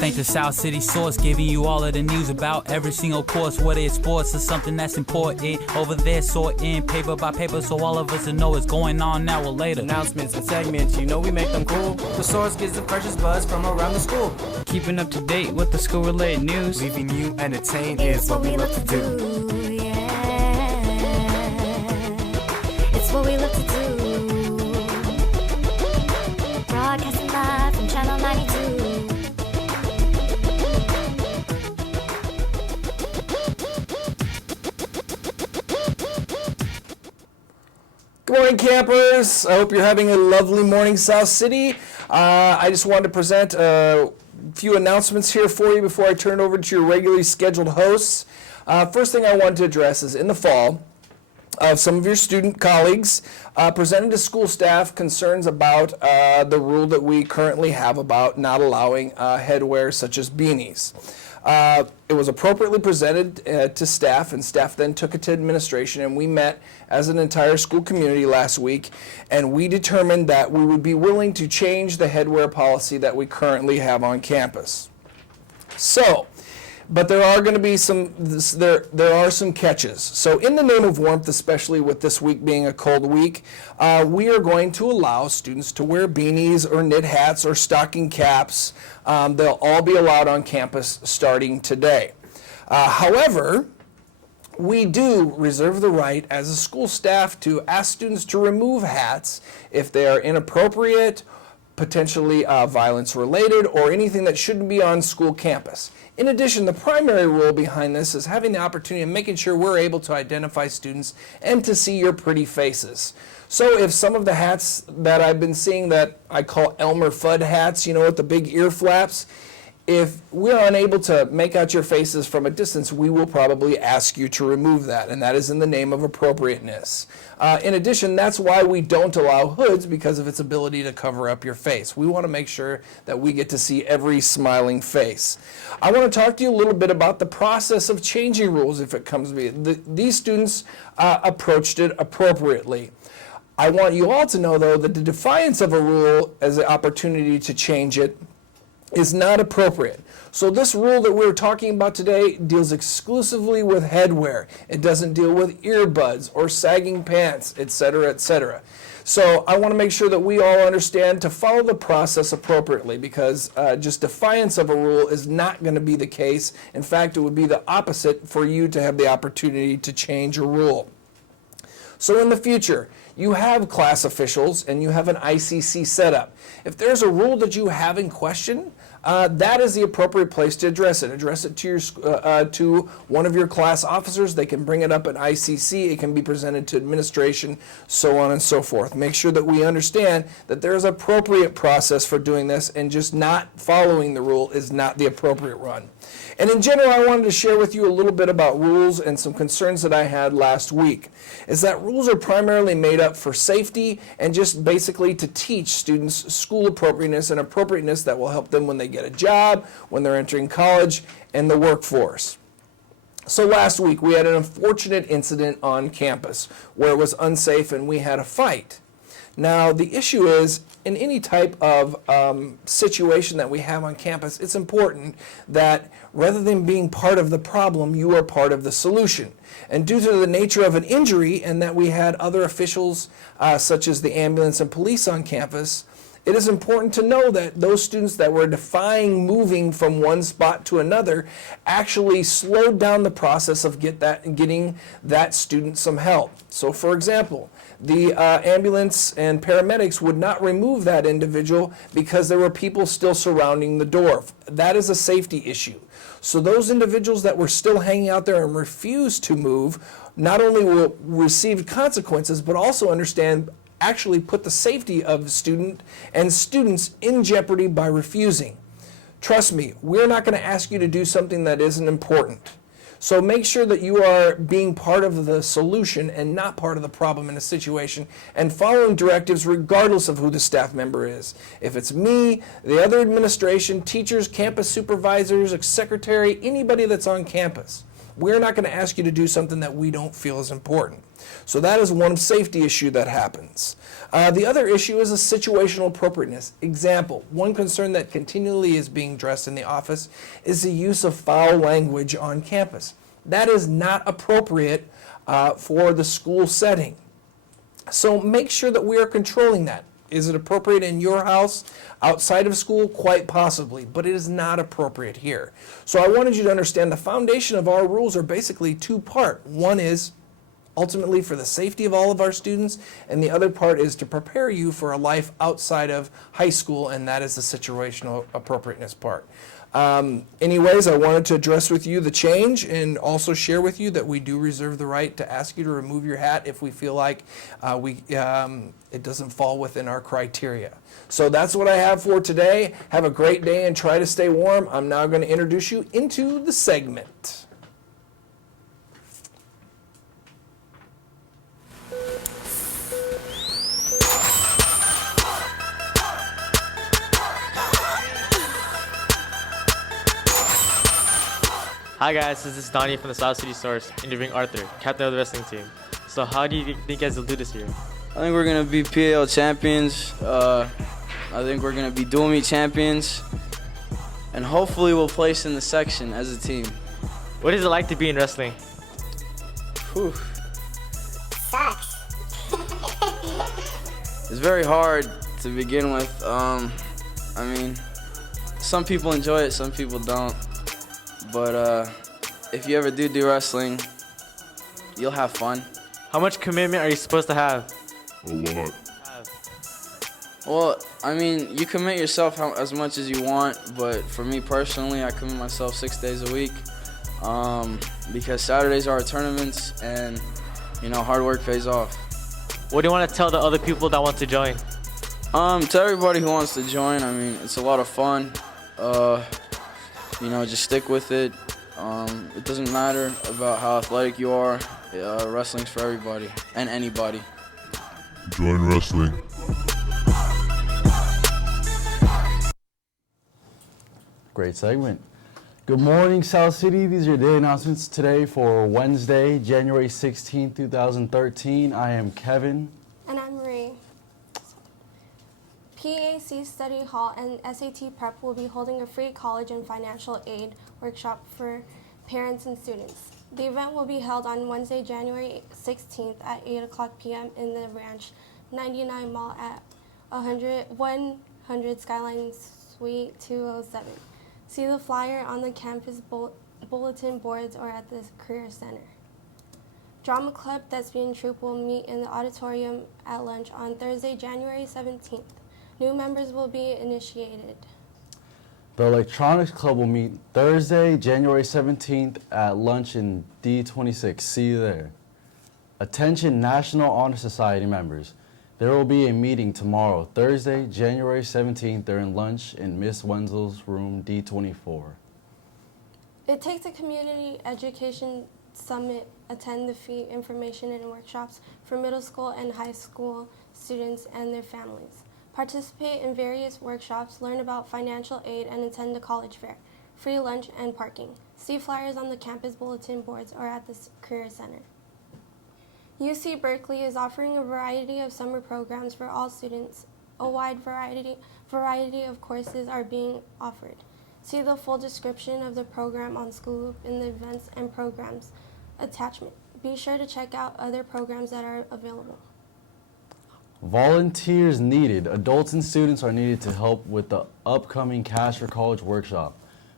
Thank the South City Source, giving you all of the news about every single course, whether it's sports or something that's important. Over there, sorting paper by paper, so all of us will know what's going on now or later. Announcements and segments, you know we make them cool. The Source gets the freshest buzz from around the school. Keeping up to date with the school-related news. Leaving you entertained is what we love to do. Yeah. It's what we love to do. Broadcasting live from Channel 92. Good morning, campers. I hope you're having a lovely morning, South City. I just wanted to present a few announcements here for you before I turn it over to your regularly scheduled hosts. First thing I wanted to address is in the fall, some of your student colleagues presented to school staff concerns about the rule that we currently have about not allowing headwear such as beanies. It was appropriately presented to staff, and staff then took it to administration, and we met as an entire school community last week, and we determined that we would be willing to change the headwear policy that we currently have on campus. So, but there are going to be there are some catches. So in the name of warmth, especially with this week being a cold week, we are going to allow students to wear beanies or knit hats or stocking caps. They'll all be allowed on campus starting today. However, we do reserve the right as a school staff to ask students to remove hats if they are inappropriate, potentially violence related, or anything that shouldn't be on school campus. In addition, the primary rule behind this is having the opportunity of making sure we're able to identify students and to see your pretty faces. So if some of the hats that I've been seeing that I call Elmer Fudd hats, you know, with the big ear flaps, if we're unable to make out your faces from a distance, we will probably ask you to remove that, and that is in the name of appropriateness. In addition, that's why we don't allow hoods, because of its ability to cover up your face. We want to make sure that we get to see every smiling face. I want to talk to you a little bit about the process of changing rules if it comes to me. These students approached it appropriately. I want you all to know, though, that the defiance of a rule as an opportunity to change it is not appropriate. So this rule that we're talking about today deals exclusively with headwear. It doesn't deal with earbuds or sagging pants, etc., etc. So I want to make sure that we all understand to follow the process appropriately, because just defiance of a rule is not going to be the case. In fact, it would be the opposite for you to have the opportunity to change a rule. So in the future, you have class officials and you have an ICC setup. If there's a rule that you have in question, that is the appropriate place to address it. Address it to your to one of your class officers. They can bring it up at ICC. It can be presented to administration, so on and so forth. Make sure that we understand that there is an appropriate process for doing this, and just not following the rule is not the appropriate run. And in general, I wanted to share with you a little bit about rules and some concerns that I had last week. Is that rules are primarily made up for safety and just basically to teach students school appropriateness and appropriateness that will help them when they get a job, when they're entering college and the workforce. So last week we had an unfortunate incident on campus where it was unsafe and we had a fight. Now the issue is, in any type of situation that we have on campus, it's important that rather than being part of the problem, you are part of the solution. And due to the nature of an injury, and that we had other officials such as the ambulance and police on campus, it is important to know that those students that were defying moving from one spot to another actually slowed down the process of getting that student some help. So for example, the ambulance and paramedics would not remove that individual because there were people still surrounding the door. That is a safety issue. So those individuals that were still hanging out there and refused to move not only will receive consequences, but also actually put the safety of the student and students in jeopardy by refusing. Trust me, we're not going to ask you to do something that isn't important. So make sure that you are being part of the solution and not part of the problem in a situation, and following directives regardless of who the staff member is. If it's me, the other administration, teachers, campus supervisors, a secretary, anybody that's on campus, We're not going to ask you to do something that we don't feel is important. So that is one safety issue that happens. The other issue is a situational appropriateness. Example, one concern that continually is being addressed in the office is the use of foul language on campus. That is not appropriate for the school setting. So make sure that we are controlling that. Is it appropriate in your house, outside of school? Quite possibly, but it is not appropriate here. So I wanted you to understand the foundation of our rules are basically two-part. One is ultimately for the safety of all of our students, and the other part is to prepare you for a life outside of high school, and that is the situational appropriateness part. Anyways, I wanted to address with you the change and also share with you that we do reserve the right to ask you to remove your hat if we feel like it doesn't fall within our criteria. So that's what I have for today. Have a great day and try to stay warm. I'm now going to introduce you into the segment. Hi guys, this is Donnie from the South City Source interviewing Arthur, captain of the wrestling team. So how do you think you guys will do this year? I think we're going to be PAL champions. I think we're going to be dual meet champions. And hopefully we'll place in the section as a team. What is it like to be in wrestling? Whew. Sucks. It's very hard to begin with. I mean, some people enjoy it, some people don't. But if you ever do wrestling, you'll have fun. How much commitment are you supposed to have? A lot. Well, I mean, you commit yourself as much as you want, but for me personally, I commit myself 6 days a week because Saturdays are our tournaments, and hard work pays off. What do you want to tell the other people that want to join? To everybody who wants to join, I mean, it's a lot of fun. Just stick with it. It doesn't matter about how athletic you are. Wrestling's for everybody and anybody. Join wrestling. Great segment. Good morning, South City. These are your day announcements today for Wednesday, January 16, 2013. I am Kevin. And I'm Marie. PAC Study Hall and SAT Prep will be holding a free college and financial aid workshop for parents and students. The event will be held on Wednesday, January 16th at 8 o'clock p.m. in the Ranch 99 Mall at 100 Skyline Suite 207. See the flyer on the campus bulletin boards or at the Career Center. Drama Club Thespian Troupe will meet in the auditorium at lunch on Thursday, January 17th. New members will be initiated. The Electronics Club will meet Thursday, January 17th at lunch in D26. See you there. Attention National Honor Society members. There will be a meeting tomorrow, Thursday, January 17th during lunch in Miss Wenzel's room D24. It takes a community education summit. Attend the fee information and workshops for middle school and high school students and their families. Participate in various workshops, learn about financial aid, and attend the college fair. Free lunch and parking. See flyers on the campus bulletin boards or at the Career Center. UC Berkeley is offering a variety of summer programs for all students. A wide variety of courses are being offered. See the full description of the program on School Loop in the events and programs attachment. Be sure to check out other programs that are available. Volunteers needed. Adults and students are needed to help with the upcoming Cash for College workshop.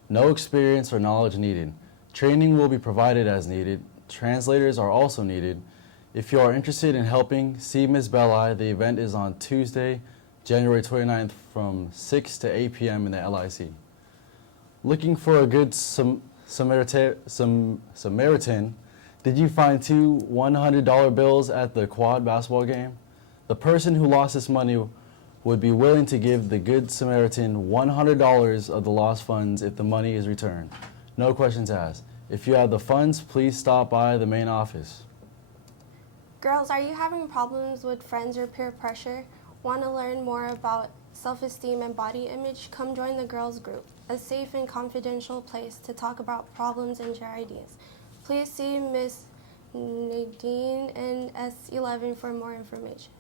No experience or knowledge needed. Training will be provided as needed. Translators are also needed. If you are interested in helping, see Ms. Belli. The event is on Tuesday, January 29th from 6 to 8 p.m. in the LIC. Looking for a good Samaritan? Did you find two $100 bills at the quad basketball game? The person who lost this money would be willing to give the Good Samaritan $100 of the lost funds if the money is returned. No questions asked. If you have the funds, please stop by the main office. Girls, are you having problems with friends or peer pressure? Want to learn more about self-esteem and body image? Come join the girls group, a safe and confidential place to talk about problems and share ideas. Please see Miss Nadine in S11 for more information.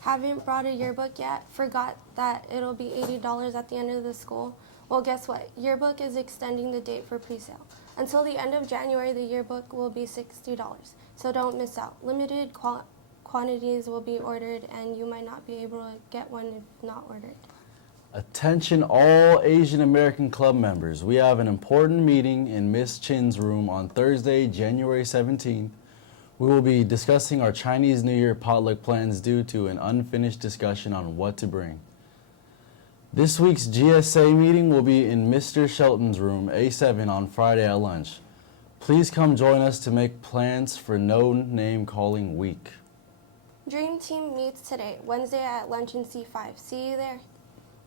Haven't brought a yearbook yet? Forgot that it'll be $80 at the end of the school? Well, guess what? Yearbook is extending the date for presale. Until the end of January, the yearbook will be $60. So don't miss out. Limited quantities will be ordered, and you might not be able to get one if not ordered. Attention all Asian American Club members. We have an important meeting in Miss Chin's room on Thursday, January 17th. We will be discussing our Chinese New Year potluck plans due to an unfinished discussion on what to bring. This week's GSA meeting will be in Mr. Shelton's room, A7, on Friday at lunch. Please come join us to make plans for No Name Calling Week. Dream Team meets today, Wednesday at lunch in C5. See you there.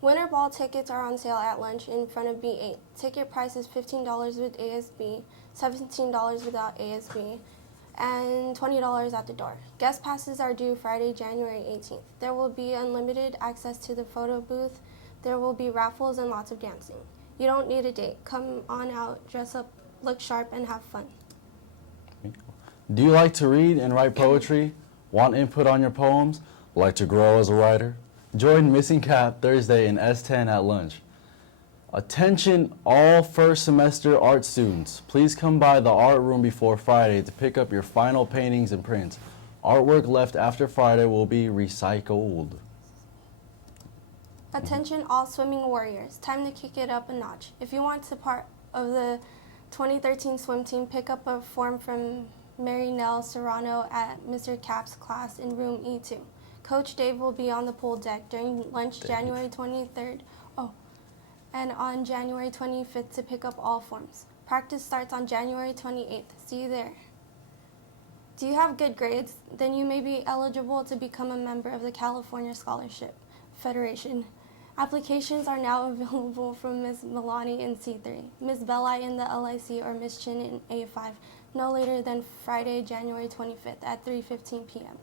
Winter ball tickets are on sale at lunch in front of B8. Ticket price is $15 with ASB, $17 without ASB, and $20 at the door. Guest passes are due Friday, January 18th. There will be unlimited access to the photo booth. There will be raffles and lots of dancing. You don't need a date. Come on out, dress up, look sharp, and have fun. Do you like to read and write poetry? Want input on your poems? Like to grow as a writer? Join Missing Cap Thursday in S10 at lunch. Attention all first semester art students. Please come by the art room before Friday to pick up your final paintings and prints. Artwork left after Friday will be recycled. Attention all swimming warriors. Time to kick it up a notch. If you want to part of the 2013 swim team, pick up a form from Mary Nell Serrano at Mr. Cap's class in room E2. Coach Dave will be on the pool deck during lunch January 23rd. And on January 25th to pick up all forms. Practice starts on January 28th. See you there. Do you have good grades? Then you may be eligible to become a member of the California Scholarship Federation. Applications are now available from Ms. Milani in C3, Ms. Belli in the LIC, or Ms. Chin in A5, no later than Friday, January 25th at 3:15 p.m.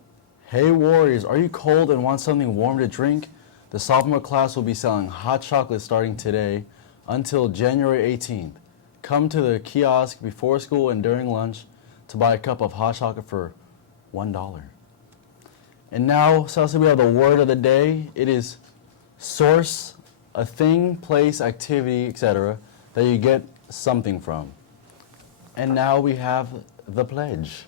Hey Warriors, are you cold and want something warm to drink? The sophomore class will be selling hot chocolate starting today until January 18th. Come to the kiosk before school and during lunch to buy a cup of hot chocolate for $1. And now, Celsius, we have the word of the day. It is source, a thing, place, activity, etc. that you get something from. And now we have the pledge.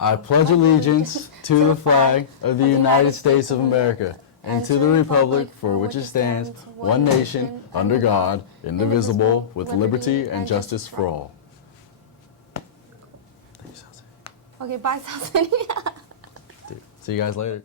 I pledge allegiance to the flag of the United States of America and to the republic for which it stands, one nation, under God, indivisible, with liberty and justice for all. Okay, bye, South City. See you guys later.